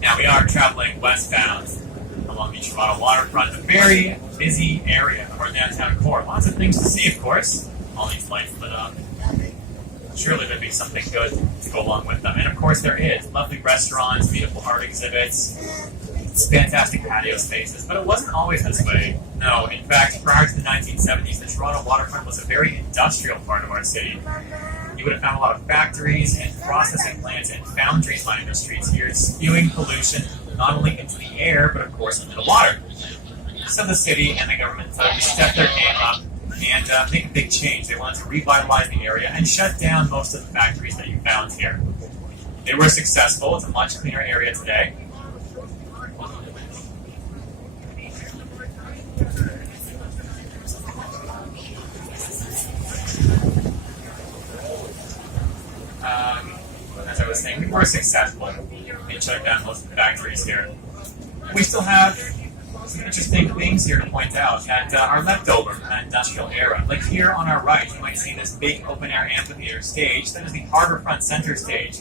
Now we are traveling westbound along the Toronto waterfront, a very busy area of our downtown core. Lots of things to see, of course. All these lights lit up. Surely there'd be something good to go along with them. And of course there is. Lovely restaurants, beautiful art exhibits, fantastic patio spaces. But it wasn't always this way. No, in fact, prior to the 1970s, the Toronto waterfront was a very industrial part of our city. You would have found a lot of factories and processing plants and foundries lining the streets here, spewing pollution not only into the air, but of course into the water. So the city and the government decided to step their game up and make a big change. They wanted to revitalize the area and shut down most of the factories that you found here. They were successful. It's a much cleaner area today. As I was saying, we were successful in shutting down most of the factories here. We still have some interesting things here to point out that are left over from that industrial era. Like here on our right, you might see this big open-air amphitheater stage. That is the Harbourfront Centre stage.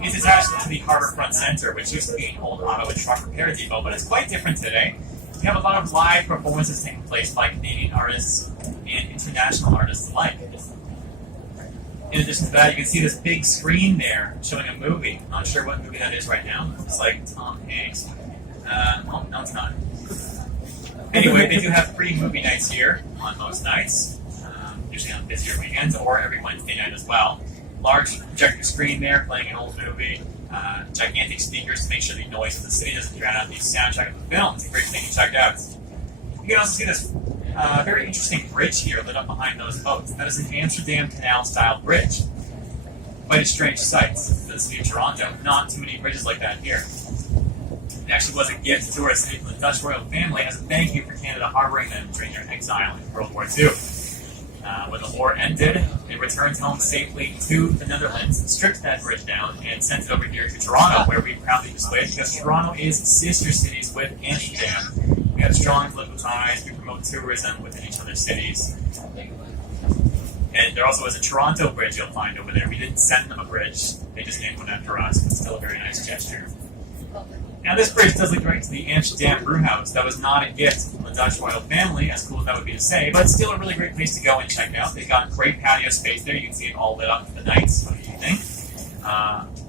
It's attached to the Harbourfront Centre, which used to be an old auto and truck repair depot, but it's quite different today. We have a lot of live performances taking place by Canadian artists and international artists alike. In addition to that, you can see this big screen there showing a movie. Not sure what movie that is right now. It looks like Tom Hanks. Well, no, it's not. Anyway, they do have free movie nights here on most nights, usually on busier weekends, or every Wednesday night as well. Large projector screen there playing an old movie. Gigantic speakers to make sure the noise of the city doesn't drown out the soundtrack of the film. It's a great thing to check out. You can also see this very interesting bridge here lit up behind those boats. That is an Amsterdam Canal-style bridge. Quite a strange sight for the city of Toronto. Not too many bridges like that here. It actually was a gift to our city from the Dutch royal family as a thank you for Canada harboring them during their exile in World War II. When the war ended, they returned home safely to the Netherlands, stripped that bridge down, and sent it over here to Toronto, where we proudly displayed it because Toronto is sister cities with Amsterdam. We have strong political ties, we promote tourism within each other's cities. And there also is a Toronto bridge you'll find over there. We didn't send them a bridge, they just named one after us. It's still a very nice gesture. Now this bridge does lead right to the Amsterdam Brewhouse. That was not a gift from the Dutch royal family, as cool as that would be to say, but still a really great place to go and check out. They've got great patio space there. You can see it all lit up for the nights of the evening.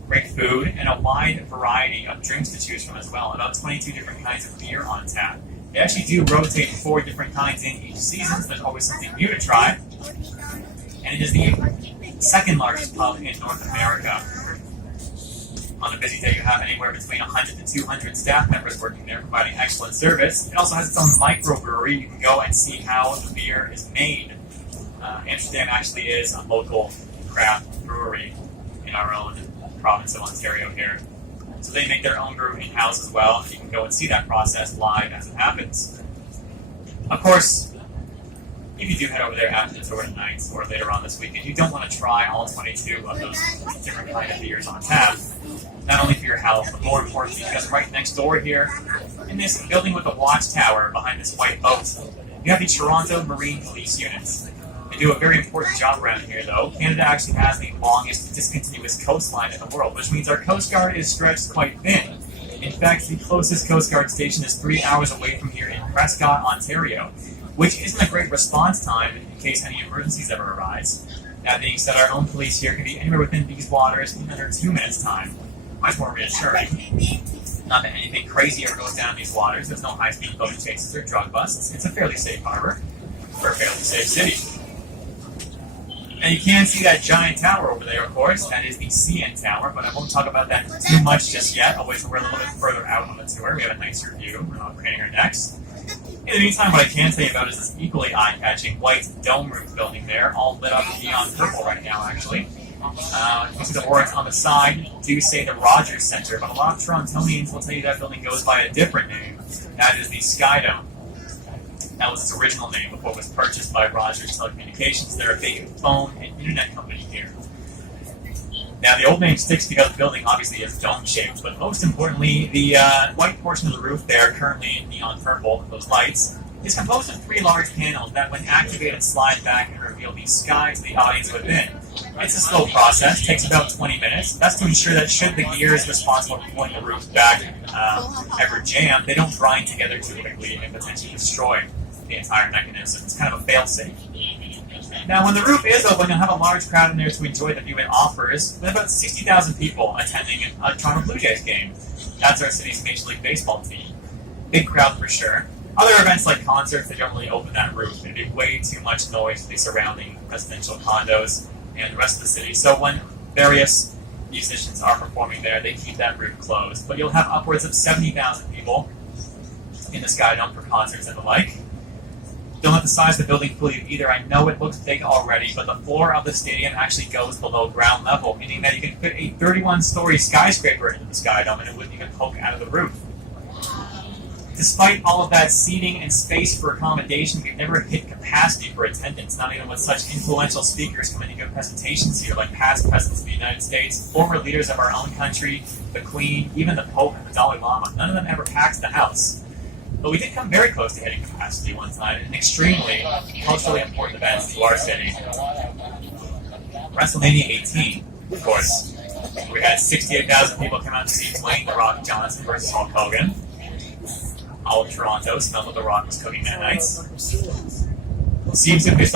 Great food and a wide variety of drinks to choose from as well. About 22 different kinds of beer on tap. They actually do rotate 4 different kinds in each season, so there's always something new to try. And it is the second largest pub in North America. On a busy day, you have anywhere between 100 to 200 staff members working there, providing excellent service. It also has its own microbrewery. You can go and see how the beer is made. Amsterdam actually is a local craft brewery in our own province of Ontario here. So they make their own brew in-house as well. You can go and see that process live as it happens. Of course, if you do head over there after the tour tonight or later on this weekend, you don't want to try all 22 of those different kind of beers on tap. Not only for your health, but more importantly, because right next door here, in this building with a watchtower behind this white boat, you have the Toronto Marine Police Units. They do a very important job around here, though. Canada actually has the longest discontinuous coastline in the world, which means our Coast Guard is stretched quite thin. In fact, the closest Coast Guard station is 3 hours away from here in Prescott, Ontario, which isn't a great response time in case any emergencies ever arise. That being said, our own police here can be anywhere within these waters in under 2 minutes' time. Much more reassuring. Not that anything crazy ever goes down these waters. There's no high-speed boat chases or drug busts. It's a fairly safe harbor for a fairly safe city. And you can see that giant tower over there, of course. That is the CN Tower, but I won't talk about that too much just yet. I'll wait till we're a little bit further out on the tour. We have a nicer view. We're not craning our necks. In the meantime, what I can tell you about is this equally eye-catching white dome roof building there, all lit up neon purple right now, actually. You can see the words on the side do say the Rogers Centre, but a lot of Torontonians will tell you that building goes by a different name. That is the Sky Dome. That was its original name before it was purchased by Rogers Telecommunications. They're a big phone and internet company here. Now, the old name sticks because the building obviously is dome-shaped, but most importantly, the white portion of the roof there, currently neon purple, those lights, is composed of 3 large panels that, when activated, slide back and reveal the sky to the audience within. It's a slow process, takes about 20 minutes. That's to ensure that should the gears responsible for pulling the roof back ever jam, they don't grind together too quickly and potentially destroy the entire mechanism. It's kind of a fail-safe. Now, when the roof is open, you'll have a large crowd in there to enjoy the view it offers, with about 60,000 people attending a Toronto Blue Jays game. That's our city's Major League Baseball team. Big crowd for sure. Other events like concerts, they don't really open that roof. It'd be way too much noise for the surrounding residential condos and the rest of the city. So when various musicians are performing there, they keep that roof closed. But you'll have upwards of 70,000 people in the Skydome for concerts and the like. Don't let the size of the building fool you either. I know it looks big already, but the floor of the stadium actually goes below ground level, meaning that you can fit a 31-story skyscraper into the Skydome and it wouldn't even poke out of the roof. Despite all of that seating and space for accommodation, we've never hit capacity for attendance, not even with such influential speakers coming to give presentations here, like past presidents of the United States, former leaders of our own country, the Queen, even the Pope and the Dalai Lama. None of them ever packed the house. But we did come very close to hitting capacity one time, an extremely culturally important event to our city. WrestleMania 18, of course. We had 68,000 people come out to see Dwayne "The Rock" Johnson versus Hulk Hogan. All of Toronto smelled what The Rock was cooking that night. Seems to be a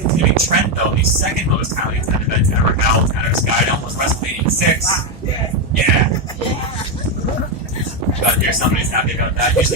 continuing trend, though. The second most highly attended event ever held at our Skydome was WrestleMania 6. Yeah. But here, somebody's happy about that. Usually